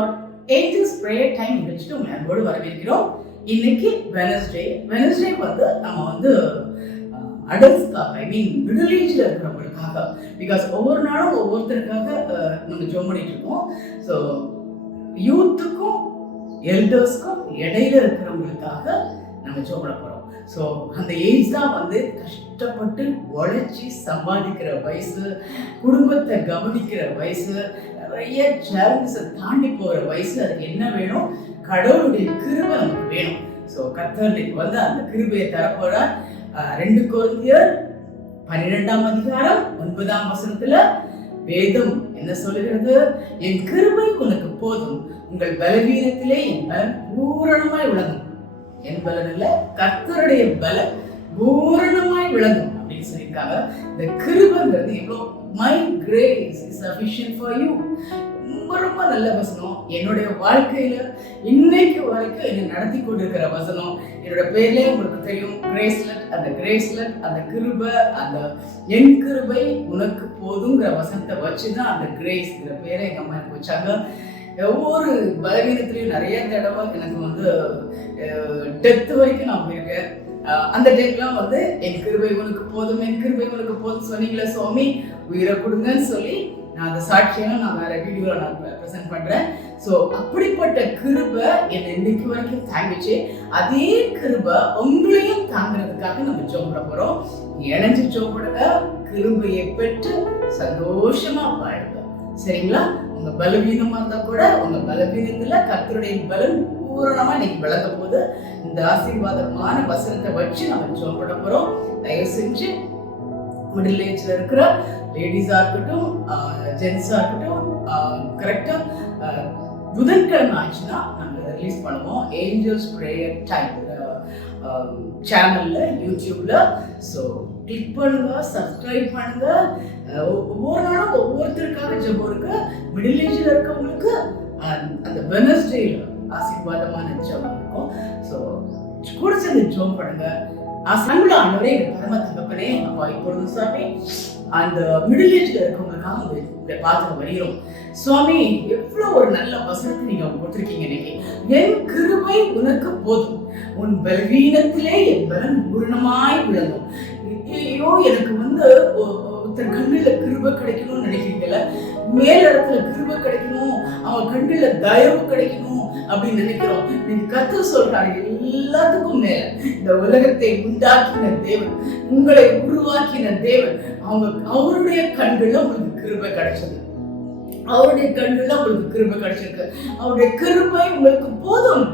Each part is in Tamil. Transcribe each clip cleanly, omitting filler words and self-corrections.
லார்ட். ஏஞ்சல்ஸ் பிரேயர் டைம் நிகழ்ச்சிக்கு உங்களை அன்போடு வரவேற்கிறோம். இன்னைக்கு வெனஸ்டே வந்து நம்ம வந்து அடல்ட்ஸ்க்காக, மிடில் ஏஜ்ல இருக்கிறவங்களுக்காக, பிகாஸ் ஒவ்வொரு நாளும் ஒவ்வொருத்தருக்காக நம்ம ஜோம் பண்ணிட்டு இருக்கோம். ஸோ யூத்துக்கும் எல்டர்ஸ்க்கும் இடையில இருக்கிறவங்களுக்காக நம்ம ஜோம் பண்ண போறோம். ஸோ அந்த ஏஜ் தான் வந்து கஷ்டப்பட்டு உழைச்சி சம்பாதிக்கிற வயசு, குடும்பத்தை கவனிக்கிற வயசு, நிறைய சேலஞ்சஸை தாண்டி போகிற வயசு. அதுக்கு என்ன வேணும்? கடவுளுடைய கிருபை நமக்கு வேணும். ஸோ கர்த்தருக்கு வந்து அந்த கிருபையை தரப்போற 2 கொரிந்தியர் 12ஆம் அதிகாரம் 9ஆம் வசனத்துல வேதம் என்ன சொல்லுகிறது? என் கிருபை உனக்கு போதும், உங்கள் பலவீனத்திலே என் பலன் பூரணமாய் விளங்கும். என் பலன் இல்ல, கர்த்தருடைய பலன் பூரணமாய் விளங்கும் அப்படின்னு சொல்லியிருக்காங்க. இந்த கிருபைங்கிறது எவ்வளோ, my grace is sufficient for you. ரொம்ப நல்ல வசனம். என்னுடைய வாழ்க்கையில இன்னைக்கு வரைக்கும் என்னை நடத்தி கொண்டிருக்கிற வசனம். என்னோட பேர்லயே உங்களுக்கு தெரியும், கிரேஸ்லெட். அந்த கிரேஸ்லெட், அந்த கிருபை, அந்த என் கிருபை உனக்கு போதுங்கிற வசனத்தை வச்சுதான் அந்த கிரேஸ்ங்கிற பேரை எங்க அம்மா எனக்கு வச்சாங்க. ஒவ்வொரு பலவீனத்திலையும் நிறைய தடவை எனக்கு வந்து டெத் வரைக்கும் நான் போயிருக்கேன். அந்த டைம்லாம் வந்து என் கிருபை உனக்கு போதும், என் கிருபை உனக்கு போதும் சொன்னீங்களே சுவாமி, உயிரை கொடுங்கன்னு சொல்லி நான் அந்த சாட்சியம் நான் வேற வீடியோவில் நான் ப்ரெசென்ட் பண்றேன். ஸோ அப்படிப்பட்ட கிருபை என்னை இன்னைக்கு வரைக்கும் தாங்கிச்சு. அதே கிருபை உங்களையும் தாங்கிறதுக்காக நம்ம ஜெபம் பண்ண போறோம். இணைஞ்சு ஜெபம் பண்ணுங்க, கிருபையை பெற்று சந்தோஷமா வாழுங்க. சரிங்களா? உங்க பலவீனமா இருந்தா கூட உங்க பலவீனத்துல கர்த்தருடைய பலன் பூரணமா இன்னைக்கு விளங்க போது. இந்த ஆசீர்வாதமான வசனத்தை வச்சு நம்ம ஜெபம் பண்ண போறோம். தயவு செஞ்சு மிடில் ஏஜ்ல இருக்கிற லேடிஸா இருக்கட்டும், ஜென்ஸா இருக்கட்டும், கரெக்டா புதன்கிழமை ஆச்சுன்னா நாங்கள் ரிலீஸ் பண்ணுவோம் ஏஞ்சல்ஸ் பிரேயர் டைம் சேனல்ல, யூடியூப்ல. ஸோ கிளிக் பண்ணுங்க, சப்ஸ்கிரைப் பண்ணுங்க. ஒவ்வொரு நாளும் ஒவ்வொருத்தருக்காக ஜெபம் இருக்கு. மிடில் ஏஜ்ல இருக்கவங்களுக்கு அந்த வெனஸ்டேல ஆசீர்வாதமான ஜெபம் இருக்கும். ஸோ கூட சேர்ந்து ஜெபம் பண்ணுங்க. அன்புள்ள ஆண்டவரே, பரம தகப்பனே, அப்பா இப்பொழுது சுவாமி அந்த மிடில் ஏஜ்ல இருக்கவங்களுக்காக இந்த பாத்திரம் வருகிறோம் சுவாமி. எவ்வளவு ஒரு நல்ல வசனத்தை நீங்க கொடுத்துருக்கீங்க இன்னைக்கு. என் கிருபை உனக்கு போதும், உன் பலவீனத்திலே என் பலன் பூரணமாய் விளங்கும். ஐயோ, எனக்கு வந்து ஒருத்தர் கண்ணுல கிருபை கிடைக்கணும்னு நினைக்கிறீங்கல்ல, மேல் இடத்துல கிருபை கிடைக்கணும், அவன் கண்ணுல தயவு கிடைக்கணும் அப்படின்னு நினைக்கிறோம். நீங்க கர்த்தர் சொல்றாரு, எல்லாத்துக்கும் மேல இந்த உலகத்தை உண்டாக்கின தேவன், உங்களை உருவாக்கின தேவன், அவருடைய கண்கள்ல உங்களுக்கு கிருபை கிடைச்சது. அவருடைய கண்கள்ல உங்களுக்கு கிருபை கிடைச்சிருக்கு. அவருடைய கிருபை உங்களுக்கு போதும்.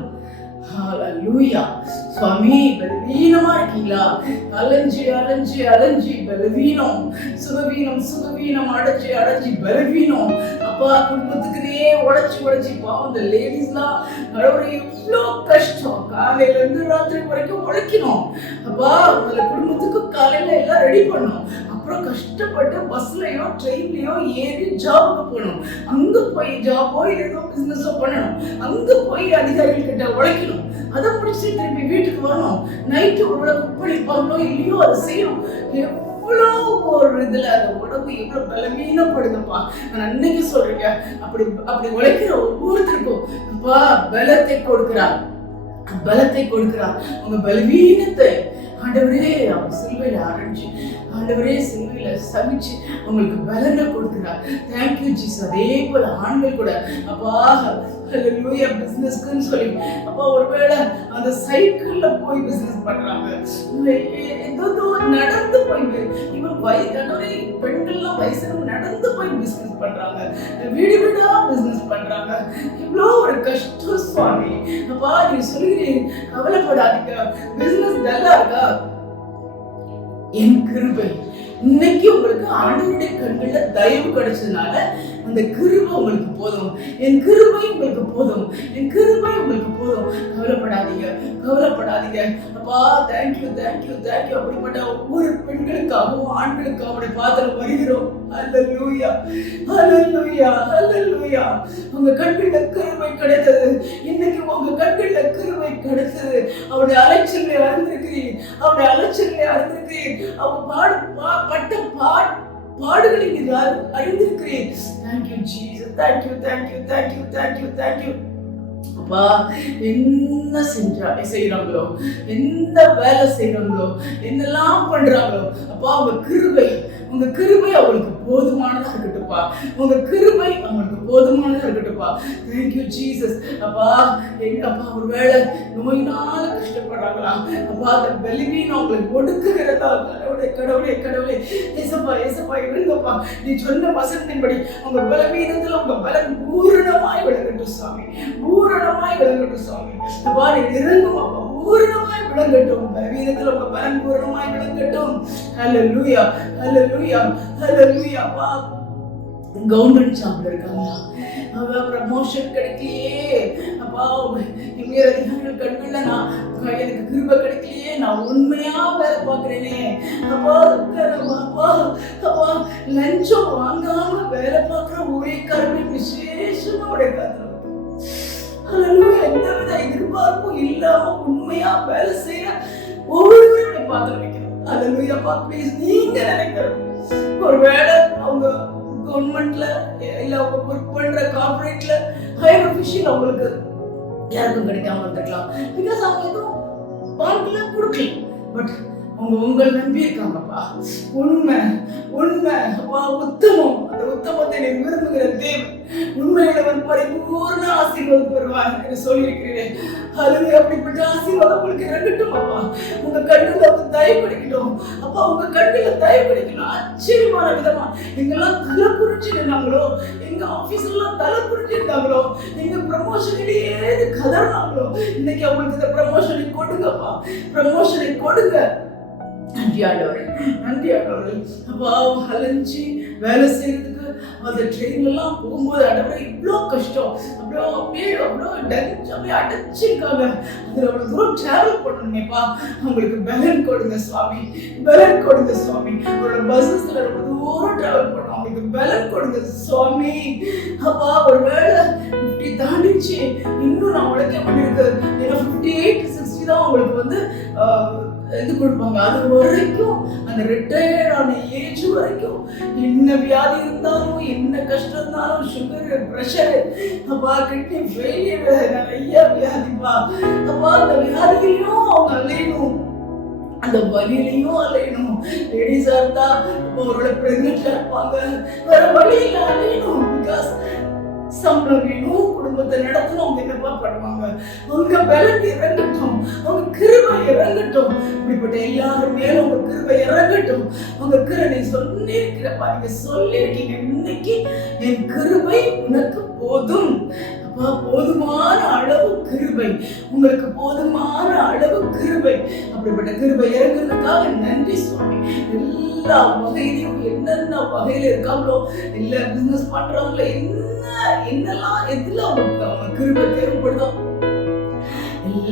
ஹல்லேலூயா. சுவாமி, பலவீனமா இருக்கீங்களா? அலைஞ்சி அலைஞ்சி அலைஞ்சி பலவீனம், சுகவீனம் அடைச்சி பலவீனம். அப்பா, குடும்பத்துக்குனே உடைச்சி பாவம் இந்த லேடிஸ்லாம் எவ்வளோ கஷ்டம். காலையில இருந்து ராத்திரி வரைக்கும் உழைக்கணும். அப்பா, உங்களை குடும்பத்துக்கு காலையில எல்லாம் ரெடி பண்ணணும். அப்புறம் கஷ்டப்பட்டு பஸ்லயோ ட்ரெயின்லயோ ஏறி ஜாபுக்கு போகணும். அங்க போய் ஜாபோ ஏதோ பிசினஸோ பண்ணணும். அங்க போய் அதிகாரிகள் கிட்ட உழைக்கணும். அதை முடிச்சு திரும்பி வீட்டுக்கு வரணும். நைட்டு ஒரு குக் பண்ணிப்பாங்களோ இல்லையோ அதை செய்யணும். எவ்வளோ ஒரு இதுல அந்த உடம்பு எவ்வளவு பலவீனப்படுதுப்பா. நான் அன்னைக்கு சொல்றீங்க, அப்படி உழைக்கிற ஒவ்வொருத்தருக்கும் அப்பா பலத்தை கொடுக்கிறார். உங்க பலவீனத்தை ஆண்டவரே அவர் சிலுவையில அரைஞ்சு, ஆண்டவரே சிலுவையில சமைச்சு உங்களுக்கு பலனை கொடுக்கிறார். Thank you Jesus. அதே போல ஆண்கள் கூட அப்பா ஹல்லேலூயா பிசினஸ்க்குன்னு சொல்லி அப்பா ஒருவேளை அந்த சைக்கிள்ல போய் பிசினஸ் பண்றாங்க, ஏதோ நடந்து போய் பெண்கள்லாம் வயசுக்கு நடந்து போய் பிசினஸ் பண்றாங்க, வீடா பிசினஸ் பண்றாங்க. இவ்வளோ ஒரு கஷ்டம் சுவாமி. அப்பா நீ சொல்லுகிறீங்க, கவலைப்படாதீங்க, பிசினஸ் நல்லா இருக்கா? என் கிருபை இன்னைக்கு உங்களுக்கு ஆண்டவருடைய கண்கள்ல தயவு கிடைச்சதுனால அந்த கிருபை உங்களுக்கு போதும். என் கிருபை உங்களுக்கு போதும். கவலைப்படாதீங்க. அப்பா தேங்க்யூ. அப்படிப்பட்ட ஒவ்வொரு பெண்களுக்காகவும் ஆண்களுக்காகவும் அவருடைய பாத்திரம் வருகிறோம். ஹல்லேலூயா. உங்க கண்கள்ல கிருபை கிடைத்தது. இன்னைக்கு உங்க கண்கள்ல கிருபை கிடைத்தது. அவருடைய அலைச்சலை அறிந்திருக்கிறீர். அவங்க பட்ட பாடுகளை நீர் அறிந்திருக்கிறீர். Thank you Jesus. Thank you thank you thank you thank you thank you. அப்பா என்ன செய்யறாங்களோ, எந்த வேலை செய்யறாங்களோ, என்னெல்லாம் பண்றாங்களோ, அப்பா உங்க கிருபை அவங்களுக்கு போதுமானதா இருக்கட்டும்ப்பா. உங்க கிருபை அவங்களுக்கு போதுமானதா இருக்கட்டும்ப்பா. Thank you Jesus. அப்பா அப்பா ஒருவேளை நோயினால கஷ்டப்படுறாங்களா அப்பா, அந்த பலவீனம் அவங்களுக்கு ஒடுக்குகிறதா கடவுளே கடவுளே கடவுளே. ஏசப்பா இருங்கப்பா. நீ சொன்ன வசனத்தின்படி உங்க பலவீனத்துல உங்க பலன் பூரணமாய் விளங்கட்டும் சுவாமி, பூரணமாய் விளங்கட்டும் சுவாமி. அப்பா நீ இறங்கும் அப்பா, பூரணமாய் விளங்கட்டும். பலவீனத்துல உங்க பலன் பூரணமாய் விளங்கட்டும். ஹல்லேலூயா ஹல்லேலூயா ஹல்லேலூயா. அப்பா கவர்மெண்ட் ஜாப்ல இருக்காங்களா, அவன் ப்ரமோஷன் கிடைக்கலையே அப்பா, இங்கே அதிகாரிகள் கண்ணுல நான் எனக்கு கிருபை கிடைக்கலையே, நான் உண்மையா வேலை பார்க்கிறேனே அப்பா. அப்பா அப்பா லஞ்சம் வாங்காம வேலை பார்க்கிற ஊழியக்காரமே விசேஷமா உடைக்காது. எந்தவித எதிர்பார்ப்பும் இல்லாம உண்மையா வேலை செய்ய ஒவ்வொருவருடைய பாத்திரம் வைக்கிறோம். அல்லேலூயாப்பா. ப்ளீஸ் நீங்க நினைக்கிறோம் ஒருவேளை அவங்க கவர்மெண்ட்ல இல்ல அவங்க ஒர்க் பண்ற கார்பரேட்ல ஹையர் அபிஷியல் அவங்களுக்கு யாருக்கும் கிடைக்காம இருந்திருக்கலாம். பிகாஸ் அவங்க எதுவும் வாங்கல கொடுக்கல. பட் அவங்க உங்களை நம்பி இருக்காங்கப்பா. உண்மை உண்மை அப்பா, உத்தமம். அந்த உத்தமத்தை நீ விரும்புகிற தேவன் உண்மையிலவன் பரிபூர்ண ஆசீர்வாதம் பெறுவார் என்று சொல்லியிருக்கிறேன். அதுவே அப்படிப்பட்ட ஆசீர்வாதம் உங்களுக்கு இறங்கட்டும் அப்பா. உங்க கண்ணுல தயவு கிடைக்கட்டும் அப்பா, உங்க கண்ணுல தயவு கிடைக்கணும். ஆச்சரியமான விதமா எங்கெல்லாம் தலை குறிச்சு இருந்தாங்களோ, எங்க ஆபீஸ்லாம் தலை குறிச்சு இருந்தாங்களோ, எங்க ப்ரமோஷனிலேயே கதறினாங்களோ, இன்னைக்கு அவங்களுக்கு இந்த ப்ரமோஷனை கொடுங்கப்பா, ப்ரமோஷனை கொடுங்க. நன்றி ஆண்டவரே, நன்றி ஆண்டவரே. அப்பா அலைஞ்சி வேலை செய்யறதுக்கு அந்த ட்ரெயின்லாம் போகும்போது ஆண்டவரே இவ்வளோ கஷ்டம், அப்படியே அடைச்சிருக்காங்க. அதில் அவ்வளோ தூரம் டிராவல் பண்ணணுமேப்பா, அவங்களுக்கு பலன் கொடுங்க சுவாமி, பலன் கொடுங்க சுவாமி. ஒரு பஸ்ஸில் ரொம்ப தூரம் டிராவல் பண்ணணும், அவங்களுக்கு பலன் கொடுங்க சுவாமி. அப்பா ஒரு வேளை 50 தாண்டிச்சு, இன்னும் நான் உழைக்க பண்ணிருக்கு, ஏன்னா 58 to 60 தான் அவங்களுக்கு வந்து இது கொடுப்பாங்க. அது வரைக்கும் அந்த ரிட்டையர்ட் ஆன ஏஜ் வரைக்கும் என்ன வியாதி இருந்தாலும், என்ன கஷ்டம் இருந்தாலும், சுகர், பிரஷர், அப்பா கிட்னி ஃபெயிலியர், நிறைய வியாதிப்பா. அப்பா அந்த வியாதியிலையும் அவங்க அலையணும், அந்த வலியிலையும் அலையணும். லேடிஸா இருந்தா இப்போ அவரோட பிரெக்னென்டா இருப்பாங்க, வேற வழியில அலையணும். பிகாஸ் சம்பளம் வேணும், குடும்பத்தை நடத்தணும். அவங்க என்னப்பா பண்ணுவாங்க? அவங்க பலன் இறங்கட்டும், அவங்க கிருபை இறங்கட்டும். இப்படிப்பட்ட எல்லாரும் மேலும் உங்க கிருபை இறங்கட்டும். உங்க கிருபை நீ சொல்லியிருக்கிறப்பா, நீங்க சொல்லியிருக்கீங்க, இன்னைக்கு என் கிருபை உனக்கு போதும் அப்பா. போதுமான அளவு கிருபை, உங்களுக்கு போதுமான அளவு கிருபை. அப்படிப்பட்ட கிருபை இறங்குறதுக்காக நன்றி சுவாமி. எல்லா வகையிலையும் என்னென்ன வகையில இருக்காங்களோ, இல்ல பிசினஸ் பண்றவங்கள என்னெல்லாம் எதுல அவங்க கிருபை தேவைப்படுதோ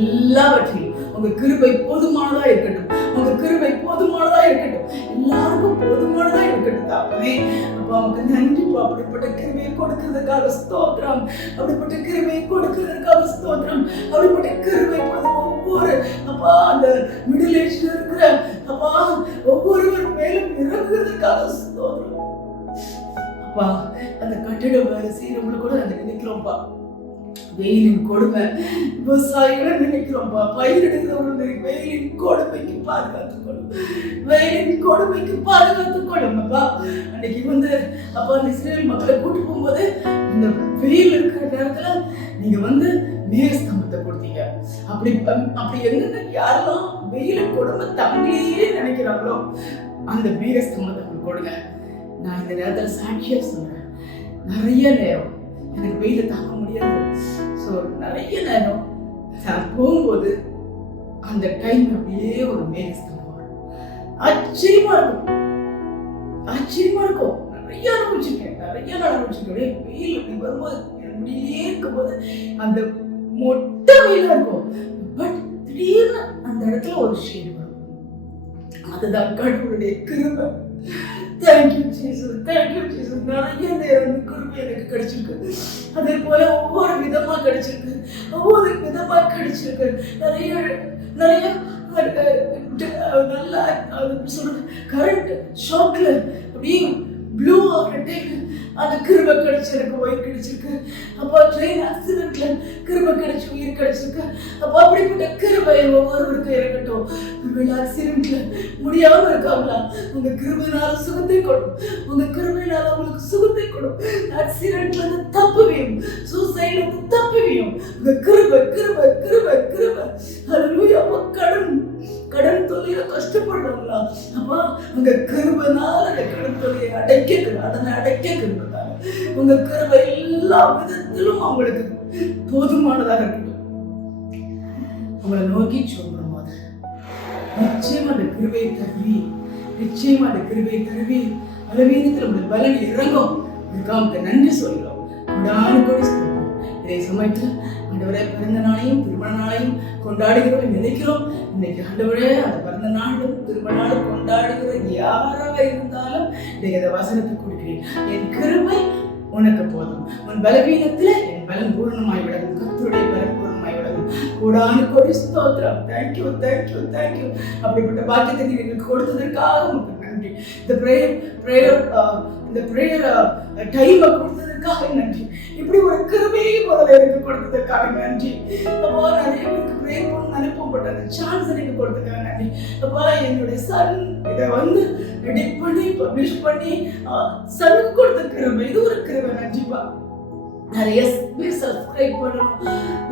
எல்லாவற்றையும் உங்க கிருபை போதுமானதா இருக்கட்டும், உங்க கிருபை போதுமானதா இருக்கட்டும், எல்லாருக்கும் போதுமானதா இருக்கட்டும் தாப்பனே. அப்பா அவங்க நன்றிப்பா. அப்படிப்பட்ட கிருபையை கொடுக்கறதுக்காக ஸ்தோத்திரம், அப்படிப்பட்ட கிருபையை கொடுக்கறதுக்காக ஸ்தோத்திரம், அப்படிப்பட்ட கிருபை ஒவ்வொரு அப்பா அந்த மிடில் ஏஜ்ல இருக்கிற அப்பா ஒவ்வொருவர் மேலும் இறங்குறதுக்காக ஸ்தோத்திரம் அப்பா. அந்த கட்டிட வேலை செய்யறவங்களை கூட அந்த நினைக்கிறோம்ப்பா, வெயிலின் கொடுமை, விவசாயிகளை நினைக்கிறோம்ப்பா, பயிரிடுகிறவர்கள் வெயிலின் கொடுமைக்கு பாதுகாத்துக்கொள்ளும், வெயிலின் கொடுமைக்கு பாதுகாத்துக்கொள்ளும் அப்பா. அன்னைக்கு வந்து அப்பா அந்த இஸ்ரேல் மக்களை கூட்டு போகும்போது இந்த வெயில் இருக்கிற நேரத்துல நீங்க வந்து மேகஸ்தம்பத்தை கொடுத்தீங்க. அப்படி என்னென்ன யாரெல்லாம் வெயிலின் கொடுமை தங்களையே நினைக்கிறாங்களோ அந்த மேகஸ்தம்பத்தை கொடுங்க. நான் இந்த நேரத்துல சாட்சியா சொல்றேன், நிறைய நேரம் எனக்கு வெயில தாங்க முடியாது. ஸோ நிறைய நேரம் நான் போகும்போது அந்த டைம் அப்படியே ஒரு மேகஸ்தம்பம் ஆச்சரியமா இருக்கும், ஆச்சரியமா இருக்கும். நிறைய அனுபவிச்சிருக்கேன், நிறைய அனுபவிச்சிருக்கேன். வெயில் அப்படி வரும்போது முடியே இருக்கும்போது அந்த மொட்டை வெயிலா இருக்கும், பட் திடீர்னு அந்த இடத்துல ஒரு ஷேடு வரும். அதுதான் கடவுளுடைய கிருபை. Thank you Jesus, thank you Jesus. நிறைய நேரம் கிருபை எனக்கு கிடைச்சிருக்கு. அதே போல ஒவ்வொரு விதமா கிடைச்சிருக்கு, ஒவ்வொரு விதமா கிடைச்சிருக்கு. நிறைய நிறைய நல்லா சொல்ற கரண்ட் ஷாக்ல அப்படியே ப்ளூ ஆகிற டைம் அந்த கிருபை கிடைச்சிருக்கு, உயிர் கிடைச்சிருக்கு. அப்போ ட்ரெயின் ஆக்சிடென்ட்ல கிருபை கிடைச்சி உயிர் கிடைச்சிருக்கு. அப்போ அப்படிப்பட்ட கிருபை ஒவ்வொருவருக்கும் இருக்கட்டும். ஆக்சிடென்ட்ல முடியாம இருக்காங்களா, உங்க கிருபையினால சுகத்தை கொடும், உங்க கிருபையினால அவங்களுக்கு சுகத்தை கொடும். ஆக்சிடென்ட்ல இருந்து தப்புவியும், சூசைட்ல இருந்து தப்புவியும். உங்க கிருபை கிருபை கிருபை கிருபை. ஹல்லேலூயா. அப்போ கடன் தொல்லையில கஷ்டப்படுறாங்களா, அப்பா உங்க கிருபைனால கடன் தொல்லையை அடைக்க கிருபைதாங்க. உங்க கிருபை எல்லா விதத்திலும் அவங்களுக்கு போதுமானதாக இருக்கட்டும். உங்களை நோக்கி சொல்றோம் போது நிச்சயமா அந்த கிருபையை தருவி, நிச்சயமா அந்த கிருபையை தருவி. அளவீனத்தில் உங்களுக்கு பலன் இறங்கும். இதுக்காக நன்றி சொல்கிறோம். இதே சமயத்தில் ஆண்டவரே பிறந்த நாளையும் திருமண நாளையும் கொண்டாடுகிறோம் நினைக்கிறோம். இன்னைக்கு ஆண்டவரே அந்த பிறந்த நாளும் திருமண நாளும் கொண்டாடுகிற யாராக இருந்தாலும் இன்னைக்கு அந்த வசனத்தை கொடுக்கிறேன். என் கிருபை உனக்கு போதும், உன் பலவீனத்துல என் பலம் பூர்ணமாய் விளங்கும், கர்த்தருடைய பலம் பூர்ணமாய் விளங்கும். கூடான கொடி ஸ்தோத்திரம். Thank you thank you thank you. அப்படிப்பட்ட பாக்கியத்தை எங்களுக்கு கொடுத்ததற்காக உங்களுக்கு நன்றி. இந்த பிரேயர் டைமை கொடுத்ததற்காக நன்றி. இப்படி ஒரு கிருபையை முதல்ல எனக்கு கொடுத்ததற்காக நன்றி. அப்போ நிறைய பேருக்கு பிரேயர் பண்ண அனுப்பப்பட்ட அந்த சான்ஸ் எனக்கு கொடுத்ததுக்காக நன்றி. அப்போ என்னுடைய சன் இதை எடிட் பண்ணி பப்ளிஷ் பண்ணி சனுக்கு கொடுத்த கிருபை, இது ஒரு கிருபை. நன்றிப்பா. நிறைய பேர் சப்ஸ்கிரைப் பண்ணணும்,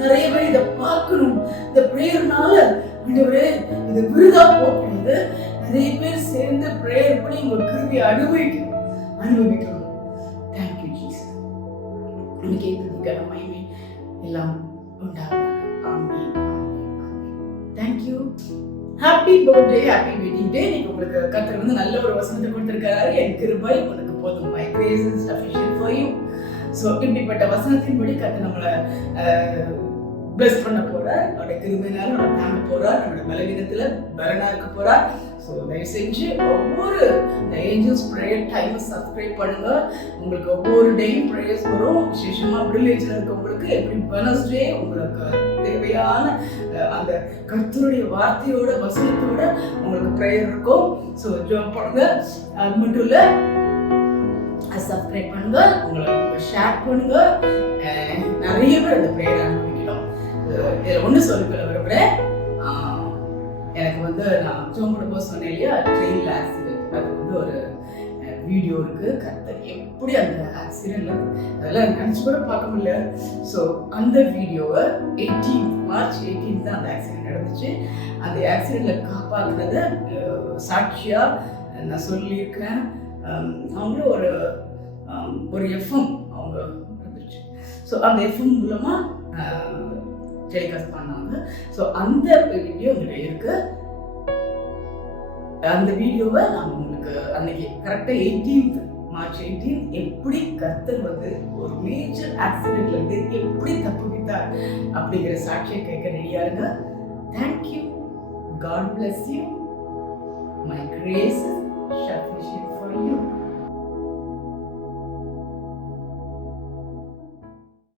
நிறைய பேர் இதை பார்க்கணும். இந்த பிரேயர்னால ஆண்டவரே இது விருதா போகக்கூடாது. நிறைய பேர் சேர்ந்து பிரேயர் பண்ணி உங்க கிருபையை அனுபவிக்கணும். Thank you Jesus. இன்னைக்கு இதுக்கான மகிமை எல்லாம் உண்டாகும். Amen amen amen. Thank you. Happy birthday, happy wedding day. நீங்க உங்களுக்கு கர்த்தர் நல்ல ஒரு வசனத்தை கொடுத்திருக்காரு. என் கிருபை உனக்கு போதும், my grace is sufficient for you. So இப்படிப்பட்ட வசனத்தின்படி கர்த்தர் நம்மளை பிளஸ் பண்ண போறார். அவருடைய கிருபையினால நம்ம தாங்க போறார். நம்மளோட பலவீனத்துல பலனா இருக்க போறார். ஸோ தயவு செஞ்சு ஒவ்வொரு ஏஞ்சல்ஸ் ப்ரேயர் டைம் சப்ஸ்கிரைப் பண்ணுங்க. உங்களுக்கு ஒவ்வொரு டேயும் ப்ரேயர்ஸ் வரும். விசேஷமா வில்லேஜில் இருக்கவங்களுக்கு எவ்ரி வெட்னஸ்டே உங்களுக்கு தேவையான அந்த கர்த்தருடைய வார்த்தையோட வசனத்தோட உங்களுக்கு ப்ரேயர் இருக்கும். ஸோ ஜாயின் பண்ணுங்க. அது மட்டும் இல்லை, சப்ஸ்கிரைப் பண்ணுங்க, உங்களுக்கு ஷேர் பண்ணுங்க. நிறைய பேர் அந்த ப்ரேயர் அனுபவிக்கணும். இதில் ஒன்று சொல்லிக்கொள்ள விரும்புகிறேன். எனக்கு நான் ஜோம்புட சொன்னேன் இல்லையா, ட்ரெயினில் ஆக்சிடென்ட். அது ஒரு வீடியோ இருக்கு. கர்த்தர் எப்படி அந்த ஆக்சிடென்ட்ல அதெல்லாம் நினச்சி கூட பார்க்க முடியல. ஸோ அந்த வீடியோவை மார்ச் 18 தான் அந்த ஆக்சிடென்ட் நடந்துச்சு. அந்த ஆக்சிடென்ட்ல காப்பாற்றுனத சாட்சியா நான் சொல்லியிருக்கேன். அவங்களும் ஒரு எஃப்எம் அவங்க வந்துருச்சு. ஸோ அந்த எஃப்எம் மூலமா டெலிகாஸ்ட் பண்ணாங்க. ஸோ அந்த வீடியோ உங்கள்கிட்ட இருக்கு. அந்த வீடியோவை நான் உங்களுக்கு அன்னைக்கு கரெக்டாக மார்ச் 18 எப்படி கர்த்தர் ஒரு மேஜர் ஆக்சிடென்ட்ல இருந்து எப்படி தப்புவித்தார் அப்படிங்கிற சாட்சியை கேட்க ரெடியா இருங்க. Thank you. God bless you. My grace sufficient